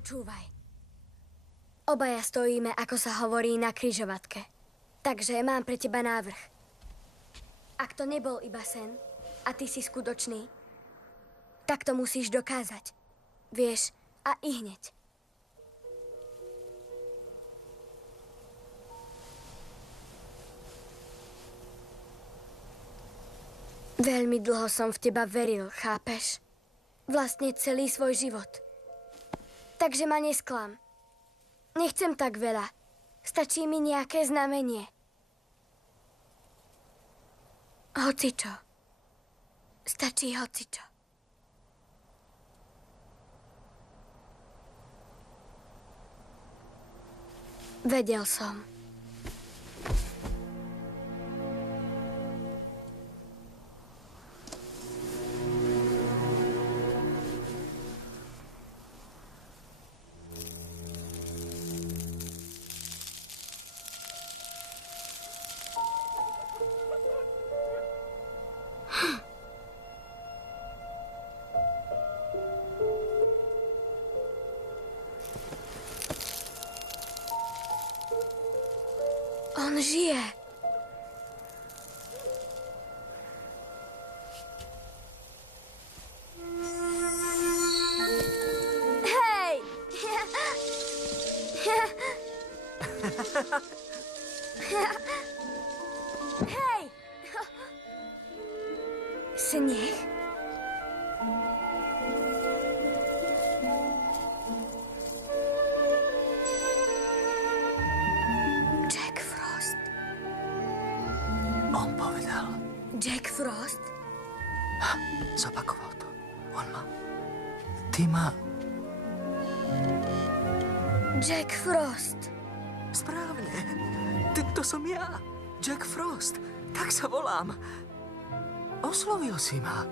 Počúvaj. Obaja stojíme, ako sa hovorí, na križovatke. Takže mám pre teba návrh. Ak to nebol iba sen a ty si skutočný, tak to musíš dokázať. Vieš, a ihneď. Veľmi dlho som v teba veril, chápeš? Vlastne celý svoj život. Takže ma nesklam. Nechcem tak veľa. Stačí mi nejaké znamenie. Hocičo. Stačí hocičo. Vedel som. On žije. Hej! Hej! Sneh? Jack Frost? Zopakoval to. On ma... Ty ma... Jack Frost. Správne. To som ja. Jack Frost. Tak sa volám. Oslovil si ma.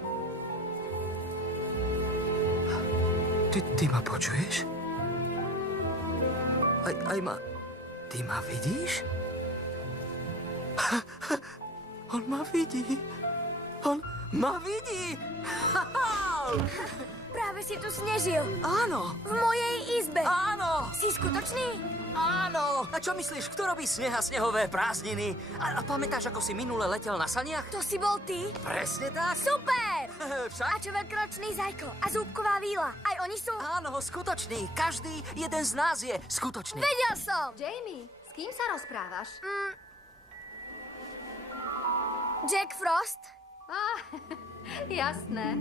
Ty ma počuješ? Aj ma... Ty ma vidíš? On ma vidí. On ma vidí. Práve si tu snežil. Áno. V mojej izbe. Áno. Si skutočný? Áno. A čo myslíš, kto robí sneh a snehové prázdniny? A pamätáš, ako si minule letel na saniach? To si bol ty? Presne tak. Super! Však? A čo veľkoročný zajko? A zúbková víla? Aj oni sú? Áno, skutočný. Každý jeden z nás je skutočný. Vedel som! Jamie, s kým sa rozprávaš? Jack Frost? Jasné.